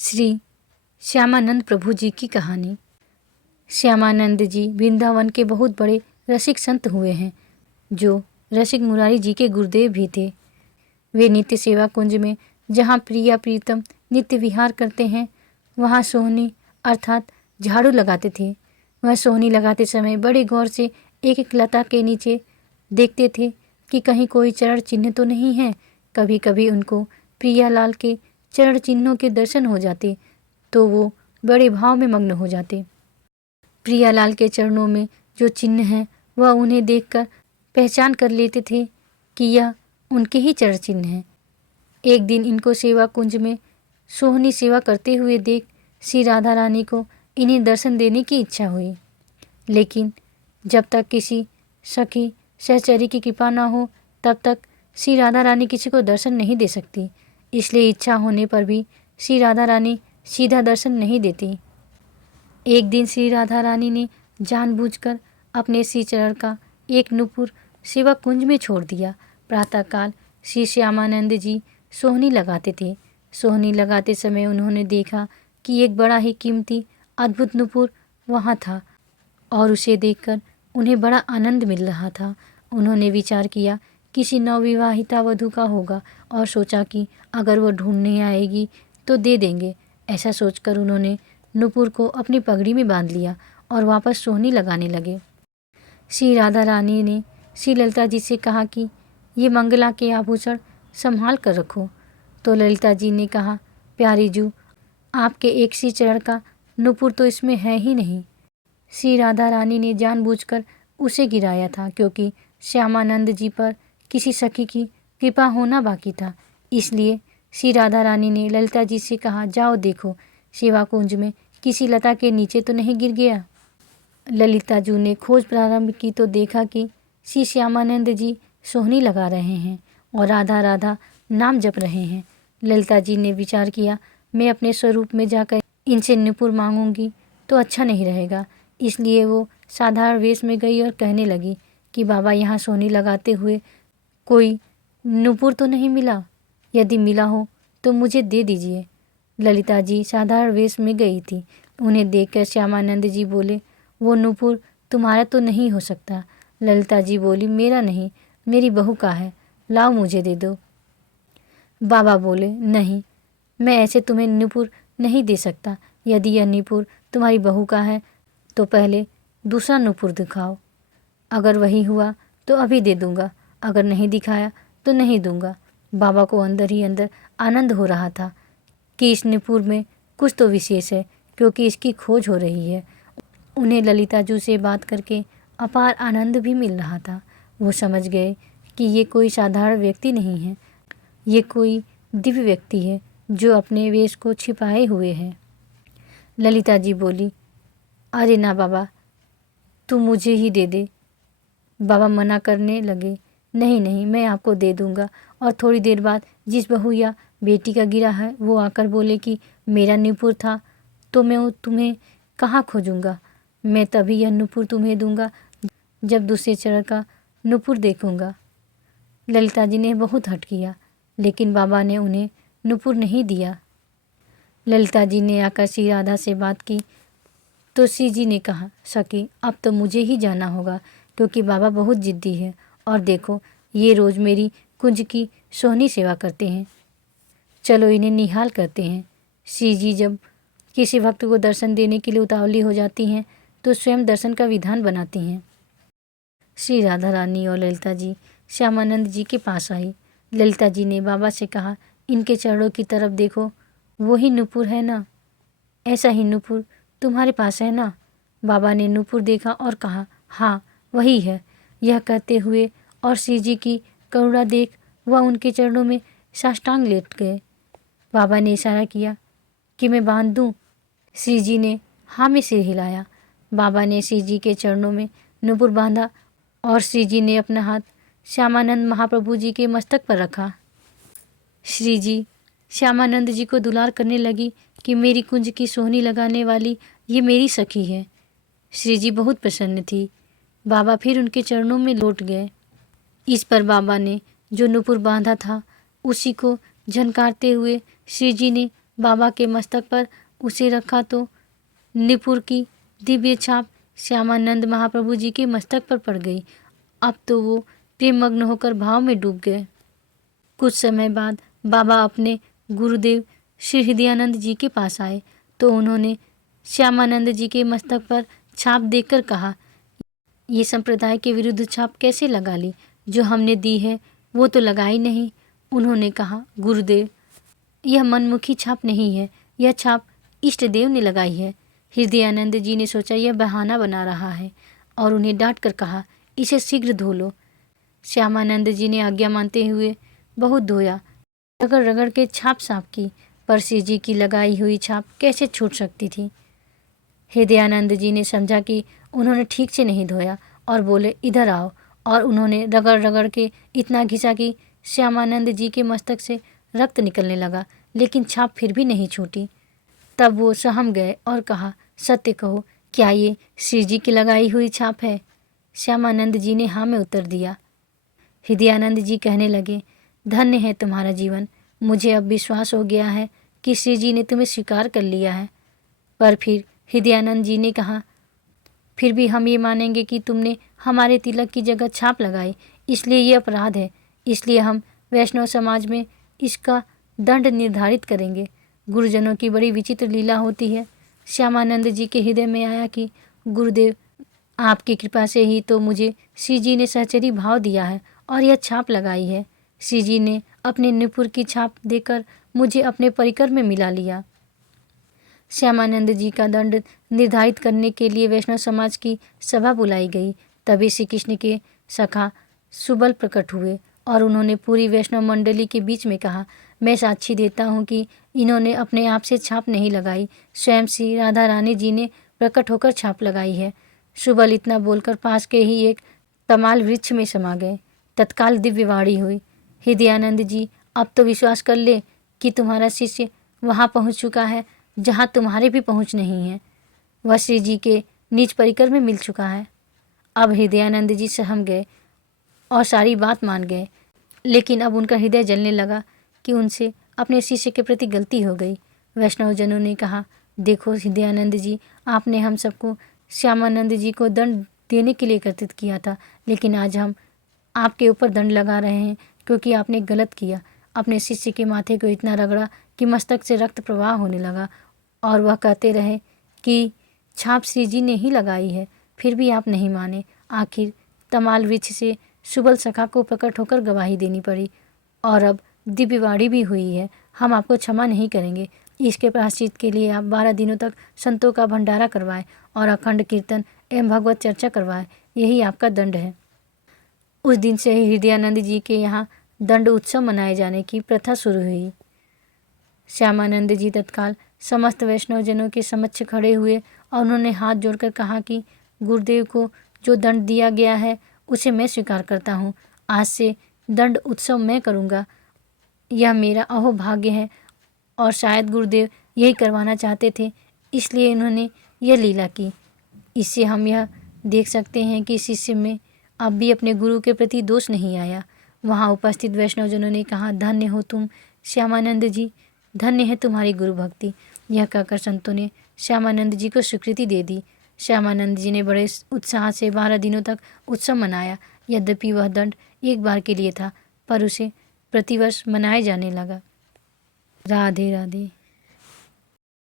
श्री श्यामानंद प्रभु जी की कहानी। श्यामानंद जी वृंदावन के बहुत बड़े रसिक संत हुए हैं, जो रसिक मुरारी जी के गुरुदेव भी थे। वे नित्य सेवा कुंज में, जहाँ प्रिया प्रीतम नित्य विहार करते हैं, वहाँ सोहनी अर्थात झाड़ू लगाते थे। वह सोहनी लगाते समय बड़े गौर से एक एक लता के नीचे देखते थे कि कहीं कोई चरण चिन्ह तो नहीं है। कभी कभी उनको प्रियालाल के चरण चिन्हों के दर्शन हो जाते तो वो बड़े भाव में मग्न हो जाते। प्रियालाल के चरणों में जो चिन्ह हैं वह उन्हें देखकर पहचान कर लेते थे कि यह उनके ही चरण चिन्ह हैं। एक दिन इनको सेवा कुंज में सोहनी सेवा करते हुए देख श्री राधा रानी को इन्हें दर्शन देने की इच्छा हुई, लेकिन जब तक किसी सखी सहचरी की कृपा न हो तब तक श्री राधा रानी किसी को दर्शन नहीं दे सकती। इसलिए इच्छा होने पर भी श्री राधा रानी सीधा दर्शन नहीं देती। एक दिन श्री राधा रानी ने जानबूझकर अपने श्री चरण का एक नुपुर सेवा कुंज में छोड़ दिया। प्रातःकाल श्री श्यामानंद जी सोहनी लगाते थे। सोहनी लगाते समय उन्होंने देखा कि एक बड़ा ही कीमती अद्भुत नुपुर वहाँ था और उसे देखकर उन्हें बड़ा आनंद मिल रहा था। उन्होंने विचार किया किसी नवविवाहिता वधू का होगा और सोचा कि अगर वो ढूंढने आएगी तो दे देंगे। ऐसा सोचकर उन्होंने नुपुर को अपनी पगड़ी में बांध लिया और वापस सोहनी लगाने लगे। श्री राधा रानी ने श्री ललिता जी से कहा कि ये मंगला के आभूषण संभाल कर रखो। तो ललिता जी ने कहा, प्यारी जू, आपके एक श्री चरण का नुपुर तो इसमें है ही नहीं। श्री राधा रानी ने जानबूझकर उसे गिराया था, क्योंकि श्यामानंद जी पर किसी सखी की कृपा होना बाकी था। इसलिए श्री राधा रानी ने ललिता जी से कहा, जाओ देखो सेवा कुंज में किसी लता के नीचे तो नहीं गिर गया। ललिता जी ने खोज प्रारंभ की तो देखा कि श्री श्यामानंद जी सोहनी लगा रहे हैं और राधा राधा नाम जप रहे हैं। ललिता जी ने विचार किया, मैं अपने स्वरूप में जाकर इनसे नुपुर मांगूंगी तो अच्छा नहीं रहेगा। इसलिए वो साधारण वेश में गई और कहने लगी कि बाबा, यहाँ सोहनी लगाते हुए कोई नुपुर तो नहीं मिला? यदि मिला हो तो मुझे दे दीजिए। ललिता जी साधारण वेश में गई थी। उन्हें देखकर श्यामानंद जी बोले, वो नुपुर तुम्हारा तो नहीं हो सकता। ललिता जी बोली, मेरा नहीं, मेरी बहू का है, लाओ मुझे दे दो। बाबा बोले, नहीं, मैं ऐसे तुम्हें नुपुर नहीं दे सकता। यदि यह नुपुर तुम्हारी बहू का है तो पहले दूसरा नुपुर दिखाओ। अगर वही हुआ तो अभी दे दूंगा, अगर नहीं दिखाया तो नहीं दूंगा। बाबा को अंदर ही अंदर आनंद हो रहा था कि इस नुपुर में कुछ तो विशेष है, क्योंकि इसकी खोज हो रही है। उन्हें ललिता जी से बात करके अपार आनंद भी मिल रहा था। वो समझ गए कि ये कोई साधारण व्यक्ति नहीं है, ये कोई दिव्य व्यक्ति है जो अपने वेश को छिपाए हुए है। ललिता जी बोली, अरे ना बाबा, तू मुझे ही दे दे। बाबा मना करने लगे, नहीं नहीं, मैं आपको दे दूंगा। और थोड़ी देर बाद जिस बहू या बेटी का गिरा है वो आकर बोले कि मेरा नुपुर था, तो मैं तुम्हें कहाँ खोजूंगा। मैं तभी यह नुपुर तुम्हें दूंगा जब दूसरे चरण का नुपुर देखूंगा। ललिता जी ने बहुत हठ किया, लेकिन बाबा ने उन्हें नुपुर नहीं दिया। ललिता जी ने आकर श्री राधा से बात की तो श्री जी ने कहा, सखी, अब तो मुझे ही जाना होगा, क्योंकि बाबा बहुत जिद्दी है और देखो ये रोज़ मेरी कुंज की सोहनी सेवा करते हैं। चलो इन्हें निहाल करते हैं। श्री जी जब किसी भक्त को दर्शन देने के लिए उतावली हो जाती हैं तो स्वयं दर्शन का विधान बनाती हैं। श्री राधा रानी और ललिता जी श्यामानंद जी के पास आई। ललिता जी ने बाबा से कहा, इनके चरणों की तरफ देखो, वही नुपुर है ना? ऐसा ही नुपुर तुम्हारे पास है ना? बाबा ने नुपुर देखा और कहा, हाँ वही है। यह कहते हुए और श्री जी की करुणा देख वह उनके चरणों में साष्टांग लेट गए। बाबा ने इशारा किया कि मैं बांध दूं। श्री जी ने हाँ में सिर हिलाया। बाबा ने श्री जी के चरणों में नुपुर बांधा और श्री जी ने अपना हाथ श्यामानंद महाप्रभु जी के मस्तक पर रखा। श्री जी श्यामानंद जी को दुलार करने लगी कि मेरी कुंज की सोहनी लगाने वाली ये मेरी सखी है। श्री जी बहुत प्रसन्न थी। बाबा फिर उनके चरणों में लौट गए। इस पर बाबा ने जो नुपुर बांधा था उसी को झनकारते हुए श्री जी ने बाबा के मस्तक पर उसे रखा तो निपुर की दिव्य छाप श्यामानंद महाप्रभु जी के मस्तक पर पड़ गई। अब तो वो प्रेममग्न होकर भाव में डूब गए। कुछ समय बाद बाबा अपने गुरुदेव श्री हृदयानंद जी के पास आए तो उन्होंने श्यामानंद जी के मस्तक पर छाप देखकर कहा, ये संप्रदाय के विरुद्ध छाप कैसे लगा ली? जो हमने दी है वो तो लगाई नहीं। उन्होंने कहा, गुरुदेव, यह मनमुखी छाप नहीं है, यह छाप इष्ट देव ने लगाई है। हृदयानंद जी ने सोचा यह बहाना बना रहा है और उन्हें डांट कर कहा, इसे शीघ्र धो लो। श्यामानंद जी ने आज्ञा मानते हुए बहुत धोया, रगड़ रगड़ के छाप साफ की, पर श्री जी की लगाई हुई छाप कैसे छूट सकती थी। हृदयानंद जी ने समझा कि उन्होंने ठीक से नहीं धोया और बोले, इधर आओ। और उन्होंने रगड़ रगड़ के इतना घिसा कि श्यामानंद जी के मस्तक से रक्त निकलने लगा, लेकिन छाप फिर भी नहीं छूटी। तब वो सहम गए और कहा, सत्य कहो, क्या ये श्री जी की लगाई हुई छाप है? श्यामानंद जी ने हाँ में उत्तर दिया। हृदयानंद जी कहने लगे, धन्य है तुम्हारा जीवन, मुझे अब विश्वास हो गया है कि श्री जी ने तुम्हें स्वीकार कर लिया है। पर फिर हृदयानंद जी ने कहा, फिर भी हम ये मानेंगे कि तुमने हमारे तिलक की जगह छाप लगाई, इसलिए ये अपराध है। इसलिए हम वैष्णव समाज में इसका दंड निर्धारित करेंगे। गुरुजनों की बड़ी विचित्र लीला होती है। श्यामानंद जी के हृदय में आया कि गुरुदेव, आपकी कृपा से ही तो मुझे श्री जी ने सहचरी भाव दिया है और यह छाप लगाई है। श्री जी ने अपने निपुर की छाप देकर मुझे अपने परिकर में मिला लिया। श्यामानंद जी का दंड निर्धारित करने के लिए वैष्णव समाज की सभा बुलाई गई। तभी श्री कृष्ण के सखा सुबल प्रकट हुए और उन्होंने पूरी वैष्णव मंडली के बीच में कहा, मैं साक्षी देता हूँ कि इन्होंने अपने आप से छाप नहीं लगाई, स्वयं श्री राधा रानी जी ने प्रकट होकर छाप लगाई है। सुबल इतना बोलकर पास के ही एक तमाल वृक्ष में समा गए। तत्काल दिव्यवाणी हुई, हृदयानंद जी, अब तो विश्वास कर ले कि तुम्हारा शिष्य वहाँ पहुँच चुका है जहाँ तुम्हारे भी पहुँच नहीं है। वह श्री जी के निज परिकर में मिल चुका है। अब हृदयानंद जी सहम गए और सारी बात मान गए, लेकिन अब उनका हृदय जलने लगा कि उनसे अपने शिष्य के प्रति गलती हो गई। वैष्णवजनों ने कहा, देखो हृदयानंद जी, आपने हम सबको श्यामानंद जी को दंड देने के लिए एकत्रित किया था, लेकिन आज हम आपके ऊपर दंड लगा रहे हैं क्योंकि आपने गलत किया। अपने शिष्य के माथे को इतना रगड़ा कि मस्तक से रक्त प्रवाह होने लगा और वह कहते रहे कि छाप श्री जी ने ही लगाई है। फिर भी आप नहीं माने। आखिर तमाल वृक्ष से सुबल सखा को प्रकट होकर गवाही देनी पड़ी और अब दिव्यवाणी भी हुई है। हम आपको क्षमा नहीं करेंगे। इसके प्रायश्चित के लिए आप 12 दिनों तक संतों का भंडारा करवाएं और अखंड कीर्तन एवं भगवत चर्चा करवाएं। यही आपका दंड है। उस दिन से ही हृदयानंद जी के यहाँ दंड उत्सव मनाए जाने की प्रथा शुरू हुई। श्यामानंद जी तत्काल समस्त वैष्णवजनों के समक्ष खड़े हुए और उन्होंने हाथ जोड़कर कहा कि गुरुदेव को जो दंड दिया गया है उसे मैं स्वीकार करता हूँ। आज से दंड उत्सव मैं करूँगा। यह मेरा अहोभाग्य है और शायद गुरुदेव यही करवाना चाहते थे, इसलिए इन्होंने यह लीला की। इससे हम यह देख सकते हैं कि शिष्य में अब भी अपने गुरु के प्रति दोष नहीं आया। वहाँ उपस्थित वैष्णवजनों ने कहा, धन्य हो तुम श्यामानंद जी, धन्य है तुम्हारी गुरु भक्ति। यह कहकर संतों ने श्यामानंद जी को स्वीकृति दे दी। श्यामानंद जी ने बड़े उत्साह से 12 दिनों तक उत्सव मनाया। यद्यपि वह दंड एक बार के लिए था, पर उसे प्रतिवर्ष मनाया जाने लगा। राधे राधे।